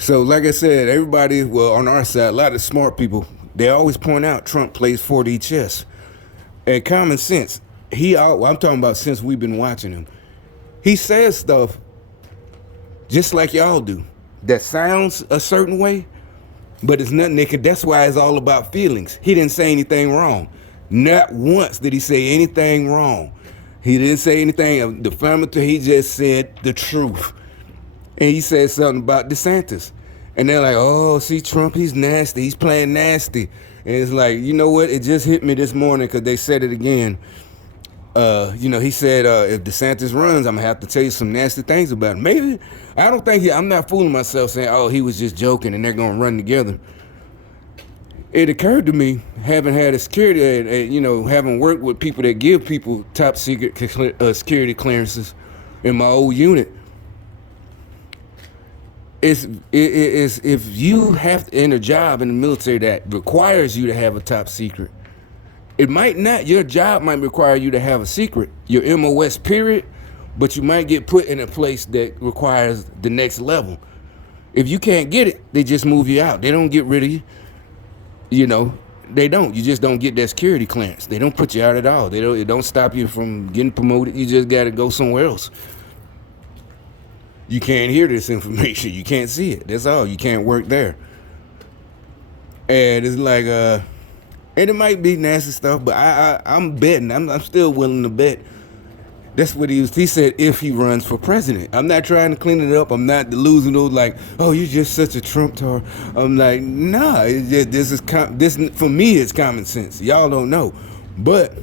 So, like I said, everybody, well, on our side, a lot of smart people, they always point out Trump plays 4D chess. And common sense, I'm talking about since we've been watching him. He says stuff just like y'all do that sounds a certain way, but it's nothing that's why it's all about feelings. He didn't say anything wrong. Not once did he say anything wrong. He didn't say anything defamatory. He just said the truth. And he said something about DeSantis. And they're like, oh, see, Trump, he's nasty. He's playing nasty. And it's like, you know what? It just hit me this morning because they said it again. He said, if DeSantis runs, I'm going to have to tell you some nasty things about him. Maybe, I don't think, I'm not fooling myself saying, oh, he was just joking and they're going to run together. It occurred to me, having had a security, having worked with people that give people top secret security clearances in my old unit, is if you have to enter a job in the military that requires you to have a top secret, it might not, your job might require you to have a secret, your MOS period, but you might get put in a place that requires the next level. If you can't get it, they just move you out. They don't get rid of you. They don't. You just don't get that security clearance. They don't put you out at all. It don't stop you from getting promoted. You just got to go somewhere else. You can't hear this information. You can't see it. That's all. You can't work there. And it's like, and it might be nasty stuff, but I'm betting. I'm still willing to bet. That's what he said if he runs for president. I'm not trying to clean it up. I'm not delusional like, oh, you're just such a Trump tar. I'm like, nah, this for me, it's common sense. Y'all don't know. But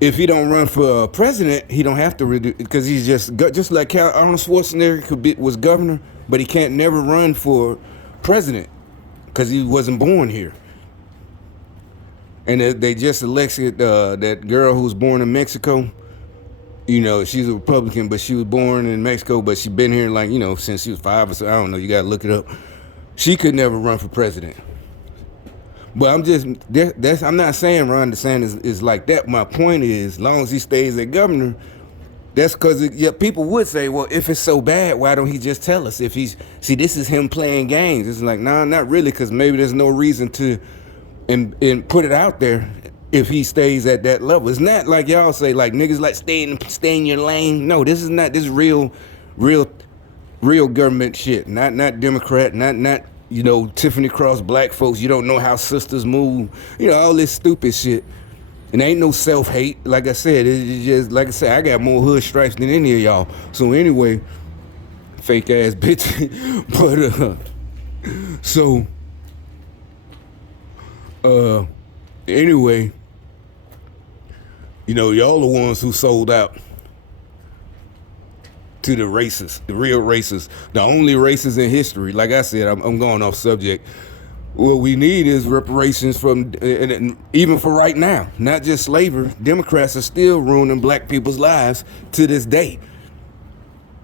if he don't run for president, he don't have to reduce, because he's just like Arnold Schwarzenegger was governor, but he can't never run for president because he wasn't born here. And they just elected that girl who was born in Mexico. She's a Republican, but she was born in Mexico, but she's been here since she was 5 or so. I don't know. You got to look it up. She could never run for president. But I'm not saying Ron DeSantis is like that. My point is, as long as he stays as governor, that's because people would say, well, if it's so bad, why don't he just tell us? This is him playing games. It's like, nah, not really, because maybe there's no reason to and put it out there if he stays at that level. It's not like y'all say, like niggas like stay in your lane. No, this is real government shit. Not Democrat, not Tiffany Cross black folks. You don't know how sisters move. All this stupid shit. And ain't no self-hate. Like I said, it's just, like I said, I got more hood stripes than any of y'all. So anyway, fake ass bitch. Anyway, y'all the ones who sold out to the racists, the real racists, the only racists in history. Like I said, I'm going off subject. What we need is reparations and even for right now, not just slavery. Democrats are still ruining black people's lives to this day.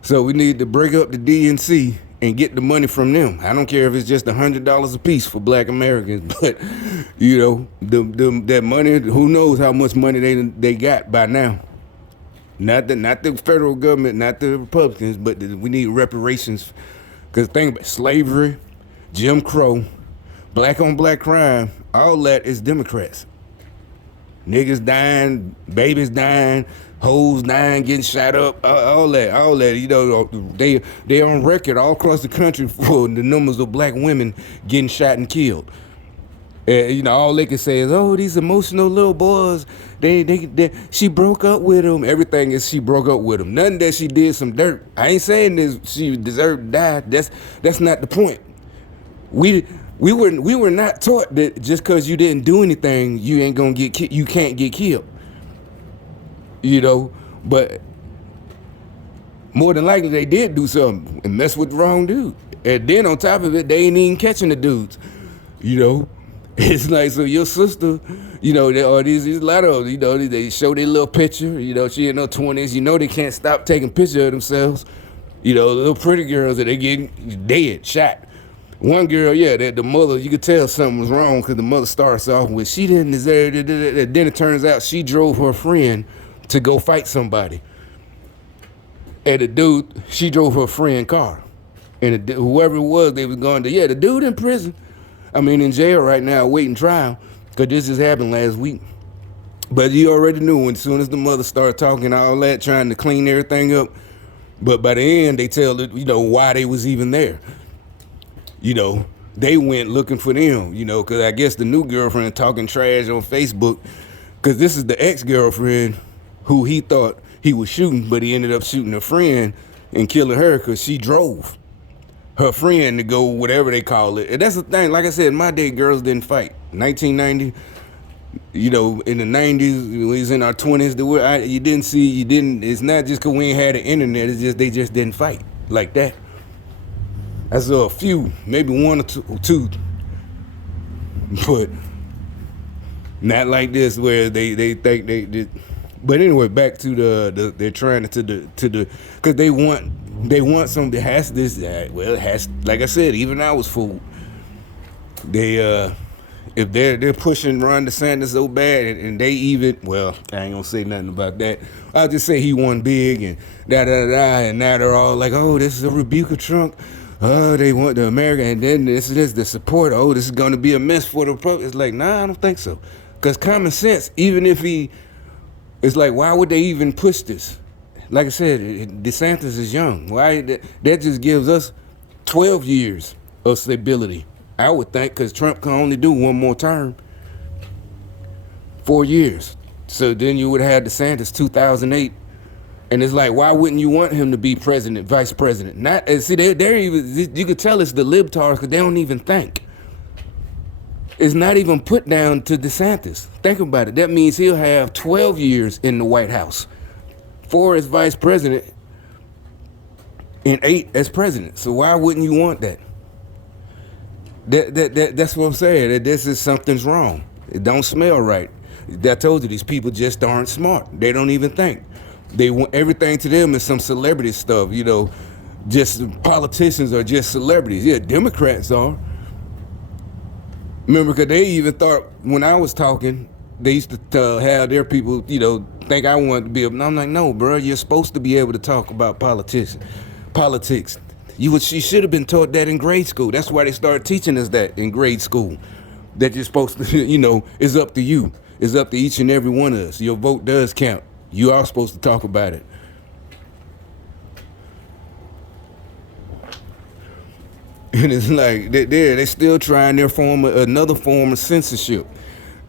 So we need to break up the DNC and get the money from them. I don't care if it's just $100 a piece for black Americans, but that money, who knows how much money they got by now. Not the federal government, not the Republicans, but we need reparations. Because think about slavery, Jim Crow, black on black crime, all that is Democrats. Niggas dying, babies dying, hoes dying, getting shot up, all that. They on record all across the country for the numbers of black women getting shot and killed. All they can say is, oh, these emotional little boys, she broke up with him. Everything is she broke up with him. Nothing that she did some dirt. I ain't saying this she deserved to die. That's not the point. We were not taught that just because you didn't do anything, you ain't gonna you can't get killed. But more than likely they did do something and mess with the wrong dude. And then on top of it, they ain't even catching the dudes. It's like, so your sister, there's a lot of them, they show their little picture, she in her 20s, they can't stop taking pictures of themselves. Little pretty girls that they getting dead, shot. One girl, that the mother, you could tell something was wrong because the mother starts off with, she didn't deserve it. Then it turns out she drove her friend to go fight somebody. And the dude, she drove her friend car. And whoever it was, they was going to, yeah, the dude in prison. I mean, in jail right now, waiting trial, because this just happened last week. But you already knew as soon as the mother started talking all that, trying to clean everything up. But by the end, they tell it, why they was even there. They went looking for them, because I guess the new girlfriend talking trash on Facebook, because this is the ex-girlfriend who he thought he was shooting, but he ended up shooting a friend and killing her because she drove her friend to go whatever they call it. And that's the thing. Like I said, in my day, girls didn't fight. 1990, in the 90s, we was in our 20s, it's not just because we ain't had the internet, it's just they just didn't fight like that. I saw a few, maybe one or two, but not like this where they think they did. But anyway, back to they're trying because they want something that has this. Well, it has, like I said, even I was fooled. They if they're pushing Ron DeSantis so bad, and they even, well, I ain't gonna say nothing about that. I'll just say he won big and and now they're all like, oh, this is a rebuke of Trump. Oh, they want the America, and then this is the support. Oh, this is gonna be a mess for the Republicans. It's like, nah, I don't think so. Because common sense, even if it's like, why would they even push this? Like I said, DeSantis is young. Why? That just gives us 12 years of stability, I would think, because Trump can only do one more term, 4 years. So then you would have DeSantis 2008, and it's like, why wouldn't you want him to be president, vice president? Not see, they're even, you could tell it's the libtards because they don't even think. It's not even put down to DeSantis. Think about it. That means he'll have 12 years in the White House, 4 as vice president, and 8 as president. So why wouldn't you want that? That's what I'm saying. That this is something's wrong. It don't smell right. I told you, these people just aren't smart. They don't even think. They want everything to them is some celebrity stuff. Just politicians are just celebrities. Yeah, Democrats are. Remember, because they even thought when I was talking, they used to have their people, think I wanted to be able. And I'm like, no, bro, you're supposed to be able to talk about politics. You should have been taught that in grade school. That's why they started teaching us that in grade school. That you're supposed to, it's up to you. It's up to each and every one of us. Your vote does count. You are supposed to talk about it. And it's like they're still trying another form of censorship.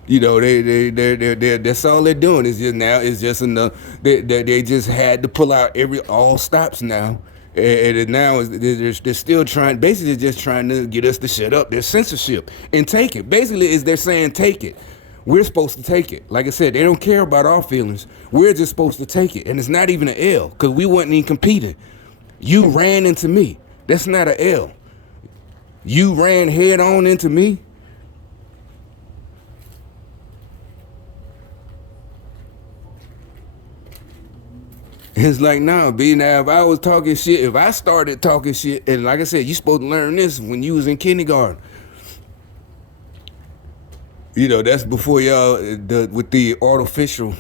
That's all they're doing is just now. It's just enough. They just had to pull out all stops now, and now they're still trying. Basically, just trying to get us to shut up. There's censorship and take it. Basically, is they're saying take it. We're supposed to take it. Like I said, they don't care about our feelings. We're just supposed to take it, and it's not even an L because we wasn't even competing. You ran into me. That's not an L. You ran head on into me. It's like, nah, B, now if I was talking shit, if I started talking shit, and like I said, you supposed to learn this when you was in kindergarten. That's before y'all, with the artificial,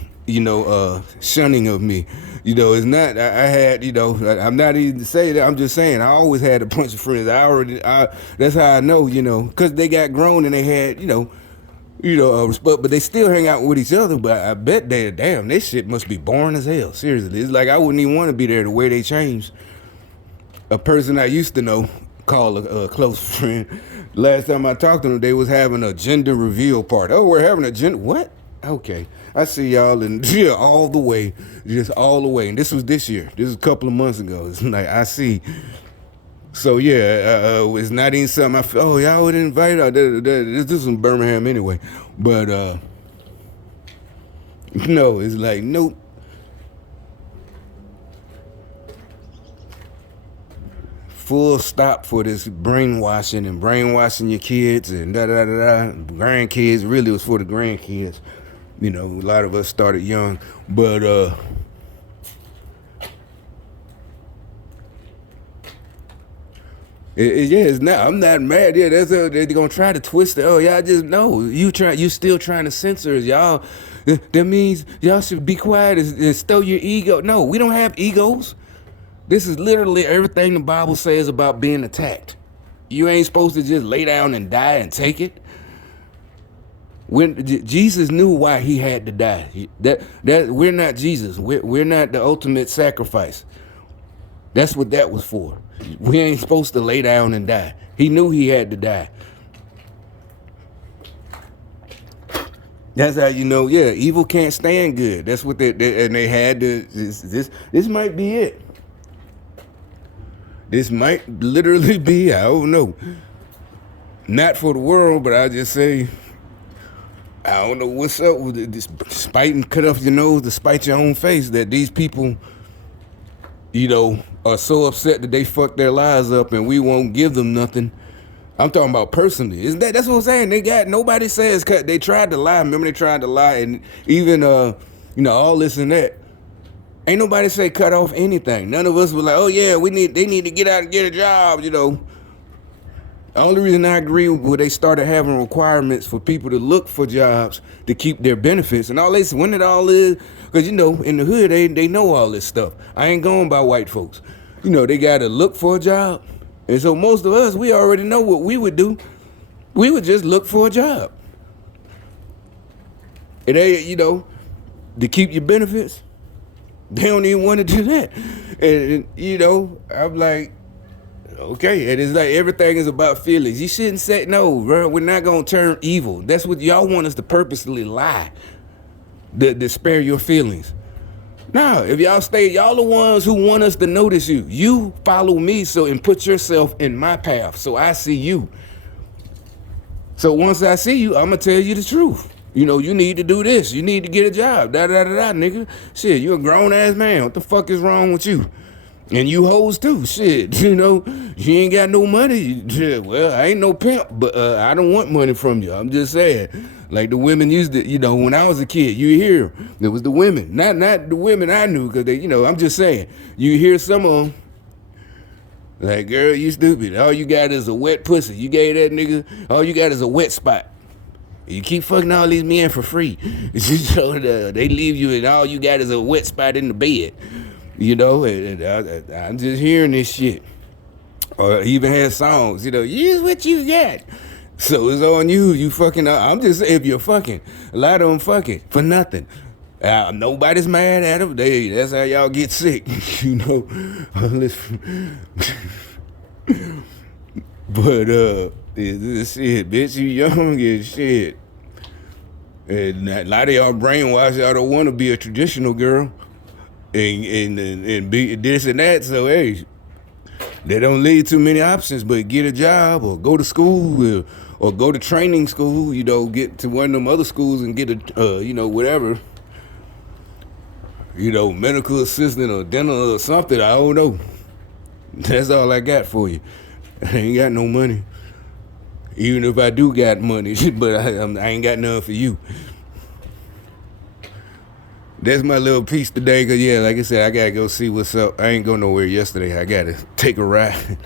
shunning of me. It's not, I had, I'm not even to say that, I'm just saying, I always had a bunch of friends. That's how I know, because they got grown and they had, respect, but they still hang out with each other. But I bet this shit must be boring as hell. Seriously, it's like I wouldn't even want to be there the way they changed. A person I used to know, called a close friend, last time I talked to them, they was having a gender reveal party. Oh, we're having a gender, what? Okay, I see y'all in all the way, just all the way. And this was this year. This was a couple of months ago. It's like, I see. So yeah, it's not even something I feel, oh, y'all would invite out. This is in Birmingham anyway. But no, it's like, nope. Full stop for this brainwashing your kids and grandkids. Really, it was for the grandkids. A lot of us started young, but it's not. I'm not mad. Yeah, they're gonna try to twist it. Oh, y'all just know you still trying to censor us, y'all. That means y'all should be quiet and stow your ego. No, we don't have egos. This is literally everything the Bible says about being attacked. You ain't supposed to just lay down and die and take it. When Jesus knew why he had to die. That we're not Jesus. We're not the ultimate sacrifice. That's what that was for. We ain't supposed to lay down and die. He knew he had to die. That's how you know, yeah, evil can't stand good. That's what they had to, this might be it. This might literally be, I don't know. Not for the world, but I just say, I don't know what's up with this spite and cut off your nose to spite your own face, that these people, you know, are so upset that they fucked their lives up and we won't give them nothing. I'm talking about personally. Isn't that's what I'm saying? Nobody says cut. They tried to lie. Remember they tried to lie, and even you know, all this and that. Ain't nobody say cut off anything. None of us were like, oh yeah, they need to get out and get a job, you know. The only reason I agree with they started having requirements for people to look for jobs to keep their benefits and all this, when it all is, because you know, in the hood they know all this stuff. I ain't going by white folks. You know, they gotta look for a job. And so most of us, we already know what we would do. We would just look for a job. And they, you know, to keep your benefits, they don't even want to do that. And you know, I'm like, okay. And it's like everything is about feelings. You shouldn't say, no, bro, we're not going to turn evil. That's what y'all want us to purposely lie, to spare your feelings. No, if y'all the ones who want us to notice you. You follow me and put yourself in my path so I see you. So once I see you, I'm going to tell you the truth. You know, you need to do this. You need to get a job. Da-da-da-da, nigga. Shit, you a grown-ass man. What the fuck is wrong with you? And you hoes too. Shit, you know, you ain't got no money. Well, I ain't no pimp, but I don't want money from you. I'm just saying. Like the women used to, you know, when I was a kid, you hear it was the women, not the women I knew, because they, you know, I'm just saying, you hear some of them, like, girl, you stupid. All you got is a wet pussy. You gave that nigga, all you got is a wet spot. You keep fucking all these men for free. So they leave you and all you got is a wet spot in the bed. You know, and I'm just hearing this shit. Or even had songs, you know, use what you got. So it's on you. You fucking, I'm just saying, if you're fucking, a lot of them fucking for nothing. Nobody's mad at them. That's how y'all get sick, you know. But this shit, bitch, you young as shit. And a lot of y'all brainwashed. Y'all don't want to be a traditional girl and be this and that. So hey, they don't leave too many options, but get a job or go to school or go to training school, you know, get to one of them other schools and get a, you know, whatever, you know, medical assistant or dental or something. I don't know. That's all I got for you. I ain't got no money. Even if I do got money, but I ain't got none for you. That's my little piece today, because, yeah, like I said, I got to go see what's up. I ain't go nowhere yesterday. I got to take a ride.